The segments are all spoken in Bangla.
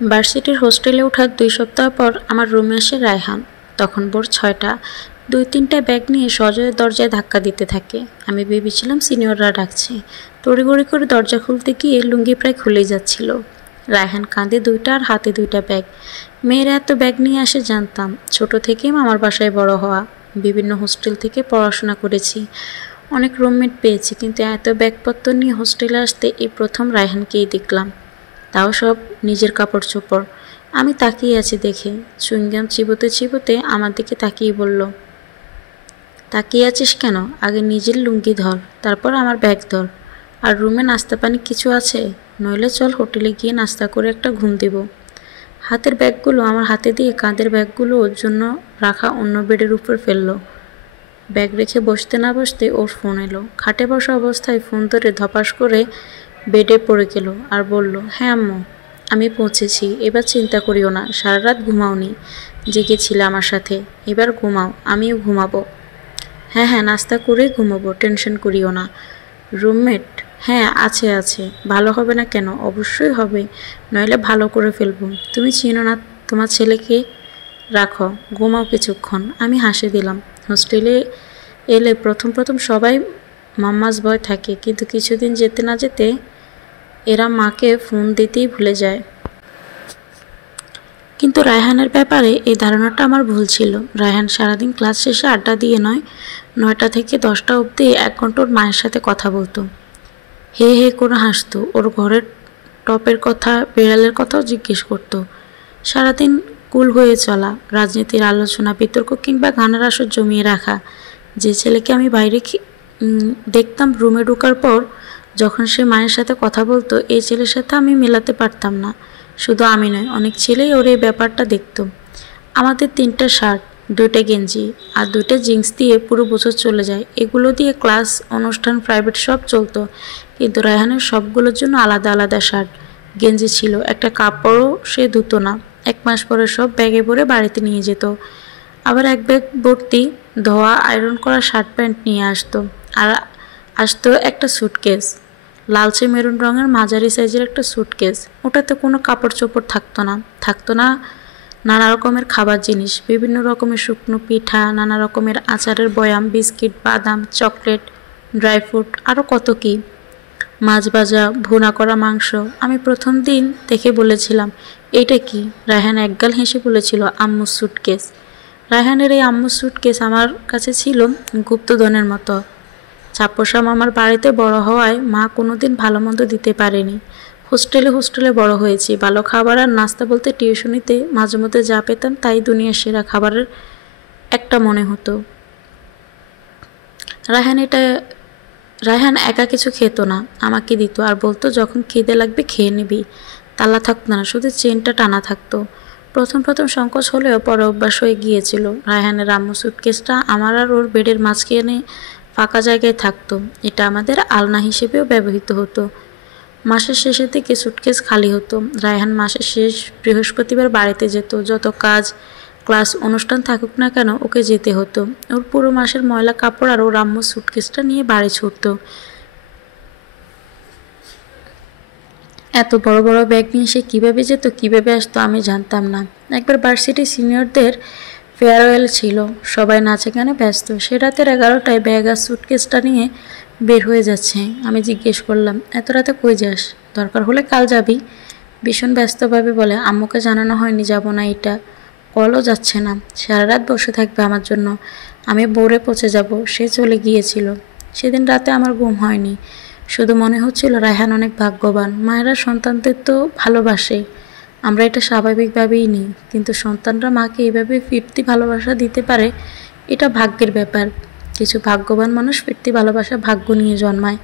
ভার্সিটির হোস্টেলে ওঠার ২ সপ্তাহ পর আমার রুমে আসে রায়হান। তখন ভোর ৬টা। ২-৩টা ব্যাগ নিয়ে সজোরে দরজায় ধাক্কা দিতে থাকে। আমি ভেবেছিলাম সিনিয়ররা ডাকছে। তড়িঘড়ি করে দরজা খুলতে গিয়ে লুঙ্গি প্রায় খুলেই যাচ্ছিল। রায়হান কাঁধে ২টা আর হাতে ২টা ব্যাগ। মেয়েরা এত ব্যাগ নিয়ে আসে জানতাম। ছোট থেকেই মামার বাসায় বড় হওয়া। বিভিন্ন হোস্টেল থেকে পড়াশোনা করেছি। অনেক রুমমেট পেয়েছি, কিন্তু এত ব্যাগপত্র নিয়ে হোস্টেলে আসতে এই প্রথম রায়হানকেই দেখলাম। তাও সব নিজের কাপড় চোপড়। আমি তাকিয়ে আছি দেখে চুইংগাম চিবোতে চিবোতে আমার দিকে তাকিয়ে বলল, তাকিয়ে আছিস কেন? আগে নিজের লুঙ্গি ধর, তারপর আমার ব্যাগ ধর। আর রুমে নাস্তা পানি কিছু আছে? নইলে চল হোটেলে গিয়ে নাস্তা করে একটা ঘুম দেব। হাতের ব্যাগগুলো আমার হাতে দিয়ে কাঁধের ব্যাগগুলো ওর জন্য রাখা অন্য বেডের উপর ফেললো। ব্যাগ রেখে বসতে না বসতে ওর ফোন এলো। খাটে বসা অবস্থায় ফোন ধরে ধপাস করে বেডে পড়ে গেল আর বলল, হ্যাঁ আম্মু, আমি পৌঁছেছি। এবার চিন্তা করিও না, সারা রাত ঘুমাওনি, জেগেছিলে আমার সাথে। এবার ঘুমাও, আমিও ঘুমাবো। হ্যাঁ হ্যাঁ, নাস্তা করেই ঘুমাবো, টেনশন করিও না। রুমমেট? হ্যাঁ আছে। ভালো হবে না কেন? অবশ্যই হবে, নইলে ভালো করে ফেলবো। তুমি চিনো না তোমার ছেলেকে? রাখো, ঘুমাও কিছুক্ষণ। আমি হাসি দিলাম। হোস্টেলে এলে প্রথম সবাই মাম্মাস ভয় থাকে, কিন্তু কিছুদিন যেতে না যেতে এরা মাকে ফোন দিতেই ভুলে যায়। কিন্তু রায়হানের ব্যাপারে এই ধারণাটা আমার ভুল ছিল। রায়হান সারাদিন ক্লাস শেষে আড্ডা দিয়ে ৯টা থেকে 10টা অবধি 1 ঘন্টা ওর মায়ের সাথে কথা বলতো। হে হে করে হাসতো। ওর ঘরের টপের কথা, বিড়ালের কথাও জিজ্ঞেস করতো। সারাদিন কুল হয়ে চলা, রাজনীতির আলোচনা, বিতর্ক কিংবা গানের আসর জমিয়ে রাখা। যে ছেলেকে আমি বাইরে দেখতাম রুমে ঢোকার পর, যখন সে মায়ের সাথে কথা বলতো, এই ছেলের সাথে আমি মেলাতে পারতাম না। শুধু আমি নয়, অনেক ছেলেই ওর এই ব্যাপারটা দেখতো। আমাদের 3টা শার্ট, 2টা গেঞ্জি আর 2টা জিন্স দিয়ে পুরো বছর চলে যায়। এগুলো দিয়ে ক্লাস, অনুষ্ঠান, প্রাইভেট সব চলতো। কিন্তু রায়হানের সবগুলোর জন্য আলাদা আলাদা শার্ট, গেঞ্জি ছিল। একটা কাপড়ও সে ধুতো না। 1 মাস পরে সব ব্যাগে ভরে বাড়িতে নিয়ে যেত। আবার 1 ব্যাগ ভর্তি ধোয়া আয়রন করা শার্ট প্যান্ট নিয়ে আসতো। আর আসতো একটা সুটকেস, লালচে মেরুন রঙের মাঝারি সাইজের একটা সুটকেস। ওটাতে কোনো কাপড় চোপড় থাকতো না নানা রকমের খাবার জিনিস, বিভিন্ন রকমের শুকনো পিঠা, নানা রকমের আচারের বয়াম, বিস্কিট, বাদাম, চকলেট, ড্রাই ফ্রুট, আরও কত কি, মাছ ভাজা, ভুনা করা মাংস। আমি প্রথম দিন দেখে বলেছিলাম, এইটা কি? রায়হান একগাল হেসে বলেছিল, আম্মুর সুটকেস। রায়হানের এই আম্মুর সুটকেস আমার কাছে ছিল গুপ্তধনের মতো। চাপোষা মামার বাড়িতে বড় হওয়ায় মা কোনোদিন ভালো মন্দ দিতে পারেনি। হোস্টেলে বড় হয়েছি। ভালো খাবার আর নাস্তা বলতে টিউশনিতে মাঝে মধ্যে যা পেতাম তাই দুনিয়ার সেরা খাবারের একটা মনে হতো। রায়হান একা কিছু খেত না, আমাকে দিত আর বলতো, যখন খিদে লাগবে খেয়ে নিবি। তালা থাকতো না, শুধু চেনটা টানা থাকতো। প্রথম সংকোচ হলেও পরে অভ্যাস হয়ে গিয়েছিল। রায়হানের আম্মু সুটকেসটা আমার আর ওর বেডের মাঝখানে ফাঁকা জায়গায় থাকতো। এটা আমাদের আলনা হিসেবেও ব্যবহৃত হতো। মাসের শেষের দিকে সুটকেস খালি হতো। রায়হান মাসের শেষ বৃহস্পতিবার বাড়িতে যেত। যত কাজ, ক্লাস, অনুষ্ঠান থাকুক না কেন ওকে যেতে হতো। ওর পুরো মাসের ময়লা কাপড় আর ওর আম্মুর সুটকেসটা নিয়ে বাড়ি ছুটতো। এত বড় বড় ব্যাগ নিয়ে সে কীভাবে যেত, কীভাবে আসতো আমি জানতাম না। একবার ভার্সিটি সিনিয়রদের ফেয়ারওয়েল ছিল, সবাই নাচে গানে ব্যস্ত। সে রাতের 11টায় ব্যাগ আর সুটকেসটা নিয়ে বের হয়ে যাচ্ছে। আমি জিজ্ঞেস করলাম, এত রাতে কই যাস? দরকার হলে কাল যাবি। ভীষণ ব্যস্তভাবে বলে, আম্মুকে জানানো হয়নি যাব না, এটা কলও যাচ্ছে না। সারা রাত বসে থাকবে আমার জন্য, আমি বোরে পচে যাব। সে চলে গিয়েছিল। সেদিন রাতে আমার ঘুম হয়নি। শুধু মনে হচ্ছিল রায়হান অনেক ভাগ্যবান। মায়েরা সন্তানদের তো ভালোবাসে, আমরা এটা স্বাভাবিকভাবেই নিই, কিন্তু সন্তানরা মাকে এইভাবে ফিরতি ভালোবাসা দিতে পারে, এটা ভাগ্যের ব্যাপার। কিছু ভাগ্যবান মানুষ ফিরতি ভালোবাসা ভাগ্য নিয়ে জন্মায়।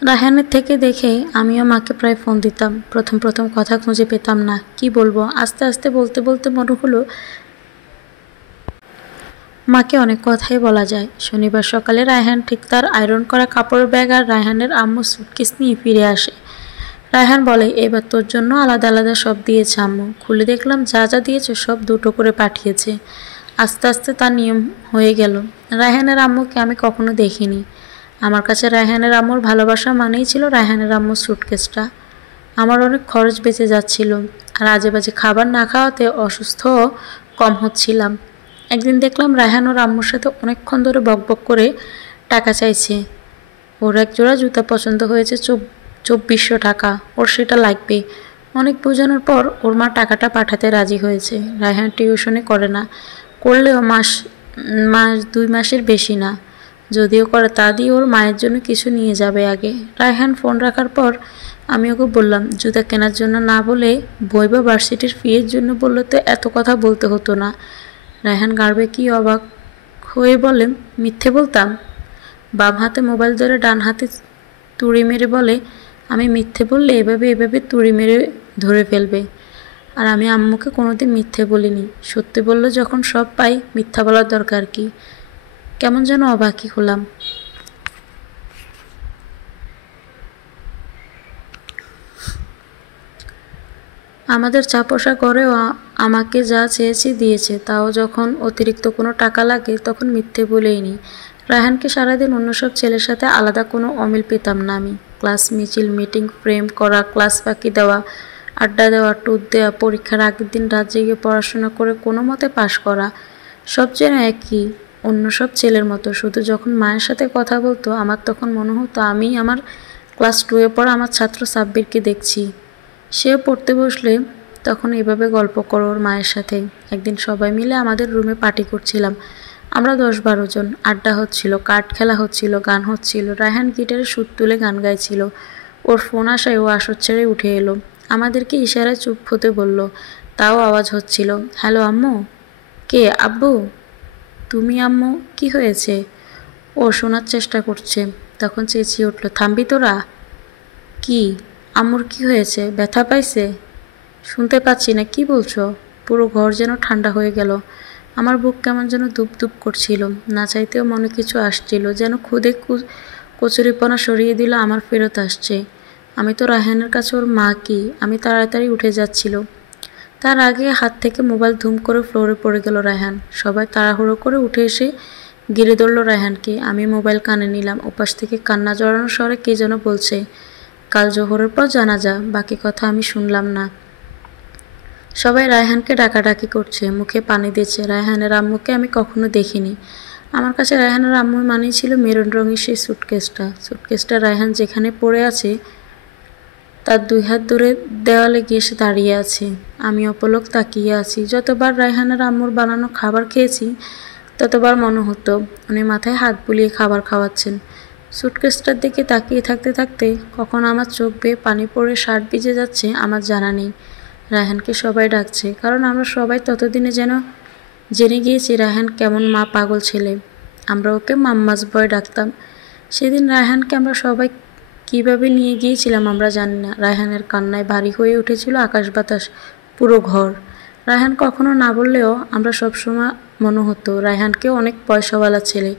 রায়হানের থেকে দেখে আমিও মাকে প্রায় ফোন দিতাম। প্রথম কথা খুঁজে পেতাম না, কি বলবো। আস্তে আস্তে বলতে মনে হলো মাকে অনেক কথাই বলা যায়। শনিবার সকালে রায়হান ঠিক তার আয়রন করা কাপড়ের ব্যাগ আর রায়হানের আম্মু সুটকেস নিয়ে ফিরে আসে। রায়হান বলে, এবার তোর জন্য আলাদা আলাদা সব দিয়েছে আম্মু। খুলে দেখলাম যা দিয়েছে সব 2টো করে পাঠিয়েছে। আস্তে আস্তে তার নিয়ম হয়ে গেল। রায়হানের আম্মুকে আমি কখনো দেখিনি। আমার কাছে রায়হানের আম্মুর ভালোবাসা মানেই ছিল রায়হানের আম্মুর সুটকেসটা। আমার অনেক খরচ বেঁচে যাচ্ছিল, আর আজে বাজে খাবার না খাওয়াতে অসুস্থও কম হচ্ছিলাম। একদিন দেখলাম রায়হান ওর আম্মুর সাথে অনেকক্ষণ ধরে বকবক করে টাকা চাইছে। ওর এক জোড়া জুতা পছন্দ হয়েছে 2400 টাকা, ওর সেটা লাগবে। অনেক বোঝানোর পর ওর মা টাকাটা পাঠাতে রাজি হয়েছে। রায়হান টিউশনে করে না, করলেও মাস 2 মাসের বেশি না। যদিও করে তা দিয়ে ওর মায়ের জন্য কিছু নিয়ে যাবে আগে। রায়হান ফোন রাখার পর আমি ওকে বললাম, জুতা কেনার জন্য না বলে বই বা ভার্সিটির ফিয়ের জন্য বললে তো এত কথা বলতে হতো না। রায়হান গাড়বে কি অবাক হয়ে বলে, মিথ্যে বলতাম? বাম হাতে মোবাইল ধরে ডান হাতে তুড়ি মেরে বলে, আমি মিথ্যে বললে এভাবে তুড়ি মেরে ধরে ফেলবে। আর আমি আম্মুকে কোনোদিন মিথ্যে বলিনি। সত্যি বললে যখন সব পাই, মিথ্যা বলার দরকার কি? কেমন যেন অবাকই হলাম। আমাদের চাপোষা করেও আমাকে যা চেয়েছি দিয়েছে, তাও যখন অতিরিক্ত কোনো টাকা লাগে তখন মিথ্যে বলেই নি। রায়হানকে সারাদিন অন্য সব ছেলের সাথে আলাদা কোনো অমিল পেতাম না আমি। ক্লাস মিছিল, মিটিং, প্রেম করা, ক্লাস ফাঁকি দেওয়া, আড্ডা দেওয়া, ট্যুর দেওয়া, পরীক্ষার আগের দিন রাত জেগে পড়াশোনা করে কোনো মতে পাশ করা, সব যেন একই অন্য সব ছেলের মতো। শুধু যখন মায়ের সাথে কথা বলতো আমার তখন মনে হতো আমি আমার ক্লাস 2-এ পড়া আমার ছাত্র সাব্বিরকে দেখছি। সেও পড়তে বসলে তখন এভাবে গল্প করো ওর মায়ের সাথে। একদিন সবাই মিলে আমাদের রুমে পার্টি করছিলাম। আমরা 10-12 জন। আড্ডা হচ্ছিল, কার্ড খেলা হচ্ছিল, গান হচ্ছিল। রায়হান গিটারে সুর তুলে গান গাইছিল। ওর ফোন আসায় ও আসর ছেড়ে উঠে এলো। আমাদেরকে ইশারায় চুপ হতে বলল, তাও আওয়াজ হচ্ছিল। হ্যালো আম্মু। কে? আব্বু? তুমি আম্মু? কি হয়েছে? ও শোনার চেষ্টা করছে। তখন চেঁচিয়ে উঠল, থামবি তোরা? কি? আম্মুর কি হয়েছে? ব্যথা পাইছে? শুনতে পাচ্ছি না, কি বলছো? পুরো ঘর যেন ঠান্ডা হয়ে গেল। আমার বুক কেমন যেন দুপ দুপ করছিল। না চাইতেও মনে কিছু আসছিল, যেন খুদে কচুরিপনা সরিয়ে দিল আমার ফেরত আসছে। আমি তো রায়হানের কাছে ওর মা কি? আমি তাড়াতাড়ি উঠে যাচ্ছিল, তার আগে হাত থেকে মোবাইল ধুম করে ফ্লোরে পড়ে গেল রায়হান। সবাই তাড়াহুড়ো করে উঠে এসে ঘিরে ধরল রায়হানকে। আমি মোবাইল কানে নিলাম। ওপাশ থেকে কান্না জড়ানো স্বরে কে যেন বলছে, কাল জোহরের পর জানাজা। বাকি কথা আমি শুনলাম না। সবাই রায়হানকে ডাকাডাকি করছে, মুখে পানি দিচ্ছে। রায়হানের আম্মুকে আমি কখনো দেখিনি। আমার কাছে রায়হানের আম্মু মানেই ছিল মেরুন রঙের সেই সুটকেসটা রায়হান যেখানে পড়ে আছে তার 2 হাত ধরে দেওয়ালে গিয়ে সে দাঁড়িয়ে আছে। আমি অপলক তাকিয়ে আছি। যতবার রায়হানের আম্মুর বানানো খাবার খেয়েছি ততবার মনে হতো উনি মাথায় হাত বুলিয়ে খাবার খাওয়াচ্ছেন। সুটকেসটার দিকে তাকিয়ে থাকতে থাকতে কখন আমার চোখ বেয়ে পানি পড়ে শার্ট ভিজে যাচ্ছে আমার জানা নেই। রায়হানকে সবাই ডাকছে, কারণ আমরা সবাই ততদিনে যেন জেনে গিয়েছি রায়হান কেমন মা পাগল ছেলে। আমরা ওকে মাম্মাস বয় ডাকতাম। সেদিন রায়হানকে আমরা সবাই কীভাবে নিয়ে গিয়েছিলাম আমরা জানি না। রায়হানের কান্নায় ভারী হয়ে উঠেছিল আকাশ বাতাস, পুরো ঘর। রায়হান কখনো না বললেও আমরা সবসময় মনে হতো রায়হানকেও অনেক পয়সাওয়ালা ছেলে।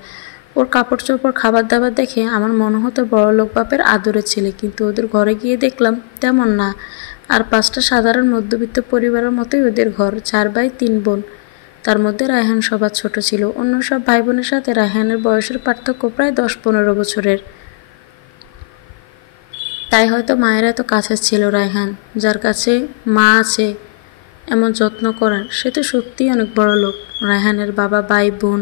ওর কাপড় চোপড়, খাবার দাবার দেখে আমার মনে হতো বড়লোক বাপের আদরের ছেলে। কিন্তু ওদের ঘরে গিয়ে দেখলাম তেমন না। আর 5টা সাধারণ মধ্যবিত্ত পরিবারের মতোই ওদের ঘর। 4 ভাই 3 বোন। তার মধ্যে রায়হান সবার ছোট ছিল। অন্য সব ভাই বোনের সাথে রায়হানের বয়সের পার্থক্য প্রায় 10-15 বছরের। তাই হয়তো মায়ের এত কাছে ছিল রায়হান। যার কাছে মা আছে এমন যত্ন করার, সে তো সত্যিই অনেক বড় লোক। রায়হানের বাবা, ভাই, বোন,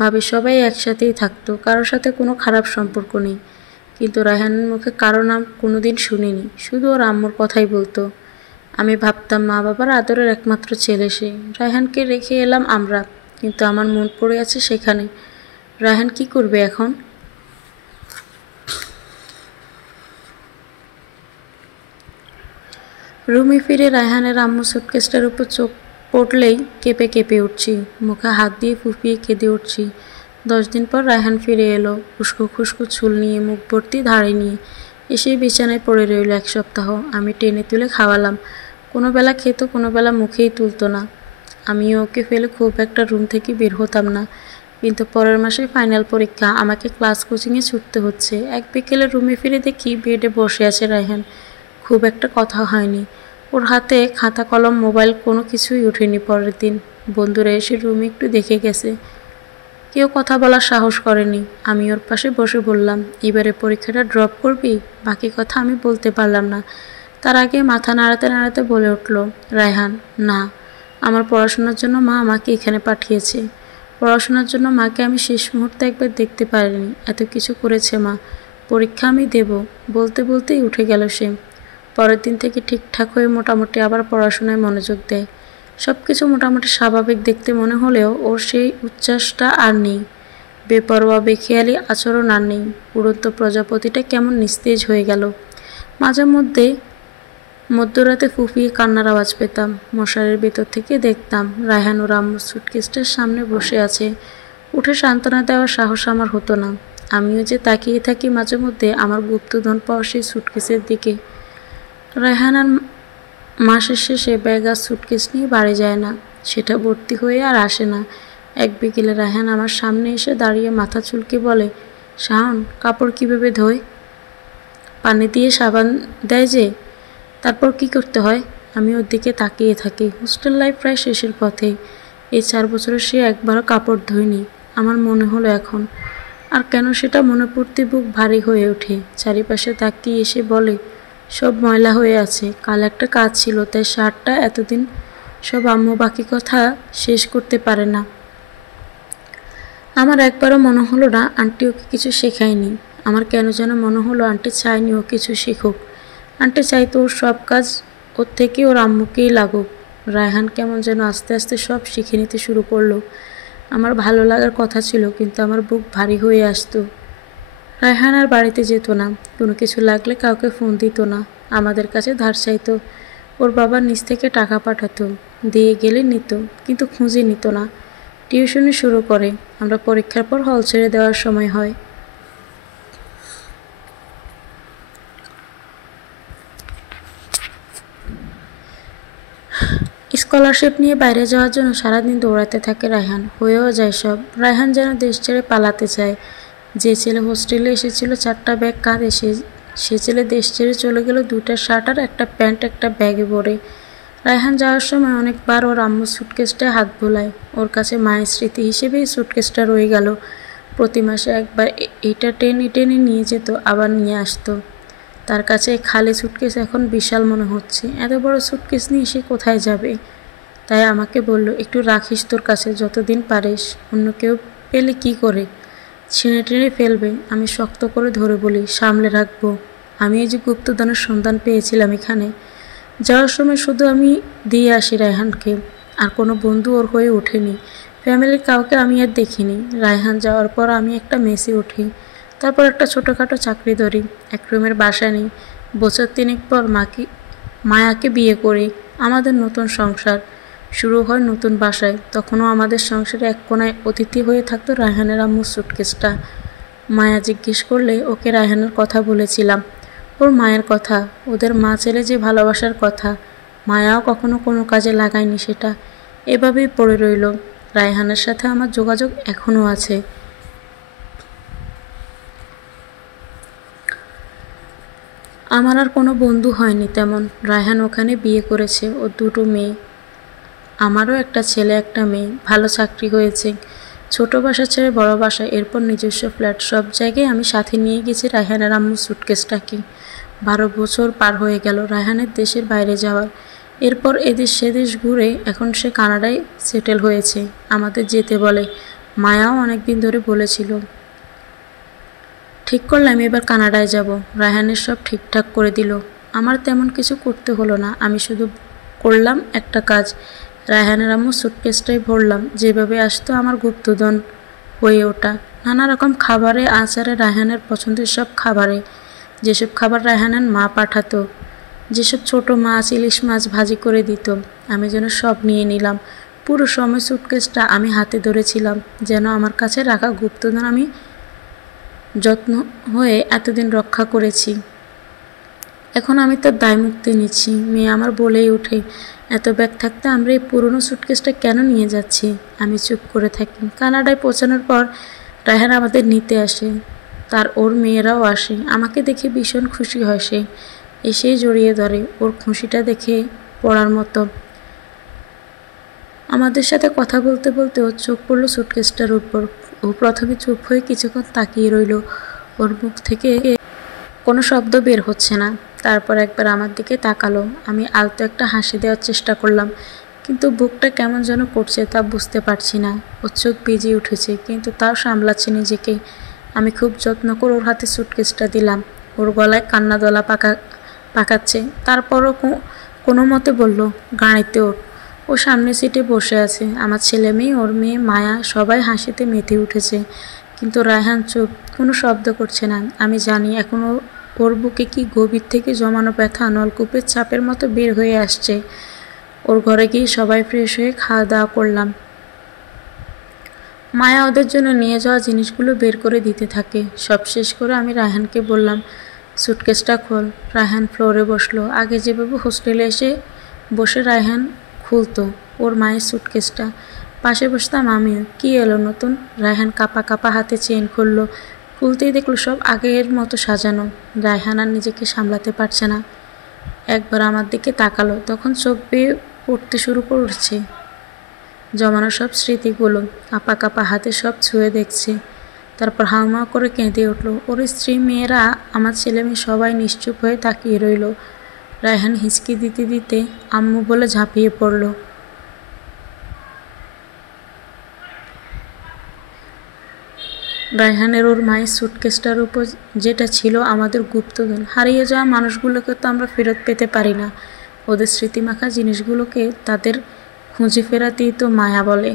ভাবি সবাই একসাথেই থাকতো, কারোর সাথে কোনো খারাপ সম্পর্ক নেই। কিন্তু রায়হানের মুখে কারো নাম কোনোদিন শুনিনি, শুধু ওর আম্মুর কথাই বলতো। আমি ভাবতাম মা বাবার আদরের একমাত্র ছেলে সে। রায়হানকে রেখে এলাম আমরা, কিন্তু আমার মন পড়ে আছে সেখানে। রায়হান কি করবে এখন? রুমে ফিরে রায়হানের আম্মু সুটকেসটার উপর চোখ পড়লেই কেঁপে কেঁপে উঠছি, মুখে হাত দিয়ে ফুপিয়ে কেঁদে উঠছি। 10 দিন পর রায়হান ফিরে এলো, উস্কো খুস্কো চুল নিয়ে, মুখ ভর্তি ধাড়ি নিয়ে। এসেই বিছানায় পড়ে রইল 1 সপ্তাহ। আমি টেনে তুলে খাওয়ালাম। কোনো বেলা খেত, কোনো বেলা মুখেই তুলতো না। আমিও ওকে ফেলে খুব একটা রুম থেকে বের হতাম না। কিন্তু পরের মাসে ফাইনাল পরীক্ষা, আমাকে ক্লাস কোচিংয়ে ছুটতে হচ্ছে। এক বিকেলে রুমে ফিরে দেখি বেডে বসে আছে রায়হান। খুব একটা কথা হয়নি। ওর হাতে খাতা কলম, মোবাইল, কোনো কিছুই ওঠেনি। পরের দিন বন্ধুরা এসে রুমে একটু দেখে গেছে, কেউ কথা বলার সাহস করেনি। আমি ওর পাশে বসে বললাম, এবারে পরীক্ষাটা ড্রপ করবি? বাকি কথা আমি বলতে পারলাম না। তার আগে মাথা নাড়াতে নাড়াতে বলে উঠল, রায়হান, না, আমার পড়াশোনার জন্য মা আমাকে এখানে পাঠিয়েছে। পড়াশোনার জন্য মাকে আমি শেষ মুহূর্তে একবার দেখতে পারিনি। এত কিছু করেছে মা, পরীক্ষা আমি দেব। বলতে বলতেই উঠে গেল সে। পরের দিন থেকে ঠিকঠাক হয়ে মোটামুটি আবার পড়াশোনায় মনোযোগ দেয়। সব কিছু মোটামুটি স্বাভাবিক দেখতে মনে হলেও ওর সেই উচ্ছ্বাসটা আর নেই। বেপরোয়া বেখেয়ালি আচরণ আর নেই। উড়ন্ত প্রজাপতিটা কেমন নিস্তেজ হয়ে গেল। মাঝে মধ্যে মধ্যরাতে ফুঁপিয়ে কান্নার আওয়াজ পেতাম। মশারির ভেতর থেকে দেখতাম রায়হান ওর আম্মুর সুটকেসটার সামনে বসে আছে। উঠে সান্ত্বনা দেওয়ার সাহস আমার হতো না। আমিও যে তাকিয়ে থাকি মাঝে মধ্যে আমার গুপ্তধন পাওয়া সেই সুটকেসের দিকে। রায়হান আর মাসের শেষে ব্যাগ আর সুটকেস নিয়ে বাড়ি যায় না। সেটা ভর্তি হয়ে আর আসে না। এক বিকেলে রায়হান আমার সামনে এসে দাঁড়িয়ে মাথা চুলকে বলে, শাওন, কাপড় কীভাবে ধোয়? পানি দিয়ে সাবান দেয় যে, তারপর কি করতে হয়? আমি ওর দিকে তাকিয়ে থাকি। হোস্টেল লাইফ প্রায় শেষের পথে। এই 4 বছরে সে একবারও কাপড় ধোয়নি। আমার মনে হলো এখন। আর কেন সেটা মনে পড়তে বুক ভারী হয়ে ওঠে। চারিপাশে তাকিয়ে এসে বলে, সব ময়লা হয়ে আছে। কাল একটা কাজ ছিল, তাই শার্টটা এতদিন সব আম্মু বাকি কথা শেষ করতে পারে না। আমার একবারও মনে হলো না আন্টি ওকে কিছু শেখায়নি। আমার কেন যেন মনে হলো আন্টি চায়নি ও কিছু শিখুক। আন্টি চাইতো ওর সব কাজ ওর থেকে ওর আম্মুকেই লাগুক। রায়হান কেমন যেন আস্তে আস্তে সব শিখে নিতে শুরু করলো। আমার ভালো লাগার কথা ছিল, কিন্তু আমার বুক ভারী হয়ে আসতো। রায়হান আর বাড়িতে যেত না। কোনো কিছু লাগলে কাউকে ফোন দিত না। আমাদের কাছে ধার চাইতো। ওর বাবা নিজ থেকে টাকা পাঠাতো, দিয়ে গেলে নিত, কিন্তু খুঁজে নিত না। টিউশনি শুরু করে। আমরা পরীক্ষার পর হল ছেড়ে দেওয়ার সময় হয়। স্কলারশিপ নিয়ে বাইরে যাওয়ার জন্য সারাদিন দৌড়াতে থাকে রায়হান। হয়েও যায় সব। রায়হান যেন দেশ ছেড়ে পালাতে চায়। যে ছেলে হোস্টেলে এসেছিল 4টা ব্যাগ কাঁধে, সে ছেলে দেশ ছেড়ে চলে গেল 2টা শার্ট আর একটা প্যান্ট একটা ব্যাগে ভরে। রায়হান যাওয়ার সময় অনেকবার ওর আম্মুর সুটকেসটায় হাত বোলায়। ওর কাছে মায়ের স্মৃতি হিসেবেই সুটকেসটা রয়ে গেল। প্রতি মাসে একবার এটা টেনে টেনে নিয়ে যেত, আবার নিয়ে আসতো। তার কাছে খালি সুটকেস এখন বিশাল মনে হচ্ছে। এত বড় সুটকেস নিয়ে সে কোথায় যাবে? তাই আমাকে বলল, একটু রাখিস তোর কাছে যতদিন পারিস। অন্য কেউ পেলে কি করে ছিঁড়ে টেনে ফেলবে। আমি শক্ত করে ধরে বলি, সামলে রাখবো। আমি এই যে গুপ্তধনের সন্ধান পেয়েছিলাম এখানে। যাওয়ার সময় শুধু আমি দিয়ে আসি রায়হানকে। আর কোনো বন্ধু ওর হয়ে ওঠেনি। ফ্যামিলির কাউকে আমি আর দেখিনি। রায়হান যাওয়ার পর আমি একটা মেসে উঠি। তারপর একটা ছোটোখাটো চাকরি ধরি। 1 রুমের বাসা নিই। বছর 3 পর মায়াকে বিয়ে করি। আমাদের নতুন সংসার শুরু হয় নতুন বাসায়। তখনও আমাদের সংসারে এক কোনায় অতিথি হয়ে থাকতো রায়হানের আম্মুর সুটকেসটা। মায়া জিজ্ঞেস করলে ওকে রায়হানের কথা বলেছিলাম। ওর মায়ের কথা, ওদের মা ছেলে যে ভালোবাসার কথা। মায়াও কখনো কোনো কাজে লাগায়নি সেটা। এভাবেই পড়ে রইল। রায়হানের সাথে আমার যোগাযোগ এখনও আছে। আমার আর কোনো বন্ধু হয়নি তেমন। রায়হান ওখানে বিয়ে করেছে। ওর 2টো মেয়ে। আমারও একটা ছেলে একটা মেয়ে। ভালো চাকরি হয়েছে। ছোট বাসা ছেড়ে বড় বাসা, এরপর নিজস্ব ফ্ল্যাট। সব জায়গায় আমি সাথে নিয়ে গেছি রায়হানের আম্মুর সুটকেসটাকে। 12 বছর পার হয়ে গেল রায়হানের দেশের বাইরে যাওয়ার। এরপর এদেশ সেদেশ ঘুরে এখন সে কানাডায় সেটেল হয়েছে। আমাদের যেতে বলে। মায়াও অনেকদিন ধরে বলেছিল। ঠিক করলাম এবার কানাডায় যাব। রায়হানের সব ঠিকঠাক করে দিল। আমার তেমন কিছু করতে হলো না। আমি শুধু করলাম একটা কাজ। রায়হানের আম্মুর সুটকেসটাই ভরলাম। যেভাবে আসতো আমার গুপ্তধন হয়ে ওঠা। নানা রকম খাবারে, আচারে, রায়হানের পছন্দের সব খাবারে। যেসব খাবার রায়হানের মা পাঠাতো, যেসব ছোট মাছ, ইলিশ মাছ ভাজি করে দিত, আমি যেন সব নিয়ে নিলাম। পুরো সময় সুটকেসটা আমি হাতে ধরেছিলাম, যেন আমার কাছে রাখা গুপ্তধন আমি যত্ন হয়ে এতদিন রক্ষা করেছি। এখন আমি তার দায়মুক্তি নিচ্ছি। মেয়ে আমার বলেই ওঠে, এত ব্যাগ থাকতে আমরা এই পুরনো সুটকেসটা কেন নিয়ে যাচ্ছি? আমি চুপ করে থাকি। কানাডায় পৌঁছানোর পর রায়হান আমাদের নিতে আসে। তার ওর মেয়েরাও আসে। আমাকে দেখে ভীষণ খুশি হয় সে। এসেই জড়িয়ে ধরে। ওর খুশিটা দেখে পড়ার মতো। আমাদের সাথে কথা বলতে বলতে ওর চোখ পড়ল সুটকেসটার উপর। ও প্রথমে চুপ হয়ে কিছুক্ষণ তাকিয়ে রইল। ওর মুখ থেকে কোনো শব্দ বের হচ্ছে না। তারপর একবার আমার দিকে তাকালো। আমি আলতো একটা হাসি দেওয়ার চেষ্টা করলাম, কিন্তু বুকটা কেমন যেন করছে তা বুঝতে পারছি না। ওর চোখ ভিজে উঠেছে, কিন্তু তাও সামলাচ্ছে নিজেকে। আমি খুব যত্ন করে ওর হাতে সুটকেসটা দিলাম। ওর গলায় কান্না দলা পাকাচ্ছে। তারপরও কোনো মতে বলল, গাড়িতে ওঠ। ও সামনের সিটে বসে আছে। আমার ছেলে মেয়ে, ওর মেয়ে মায়া সবাই হাসিতে মেতে উঠেছে, কিন্তু রায়হান চুপ, কোনো শব্দ করছে না। আমি জানি এখনও ওর বুকে কি গভীর থেকে জমানো ব্যথা নলকূপের চাপের মতো বের হয়ে আসছে। ওর ঘরে গিয়ে সবাই ফ্রেশ হয়ে খাওয়া দাওয়া করলাম। মায়া ওদের জন্য নিয়ে যাওয়া জিনিসগুলো বের করে দিতে থাকে। সব শেষ করে আমি রায়হানকে বললাম, সুটকেসটা খোল। রায়হান ফ্লোরে বসলো। আগে যেভাবে হোস্টেলে এসে বসে রায়হান খুলতো ওর মায়ের সুটকেসটা, পাশে বসতাম আমিও। কি এলো নতুন? রায়হান কাঁপা কাঁপা হাতে চেইন খুললো। খুলতেই দেখলো সব আগের মতো সাজানো। রায়হান আর নিজেকে সামলাতে পারছে না। একবার আমার দিকে তাকালো, তখন চোখ বেয়ে পড়তে শুরু করেছে জমানো সব স্মৃতিগুলো। কাঁপা কাঁপা হাতে সব ছুঁয়ে দেখছে। তারপর হাউমা করে কেঁদে উঠল। ওর স্ত্রী, মেয়েরা, আমার ছেলে মেয়ে সবাই নিশ্চুপ হয়ে তাকিয়ে রইল। রায়হান হিচকি দিতে দিতে আম্মু বলে ঝাঁপিয়ে পড়ল। রায়হানের ওর মায়ের সুটকেসটার উপর যেটা ছিল আমাদের গুপ্তধন। হারিয়ে যাওয়া মানুষগুলোকে তো আমরা ফেরত পেতে পারি না, ওদের স্মৃতিমাখা জিনিসগুলোকে তাদের খুঁজে ফেরাতেই তো মায়া বলে।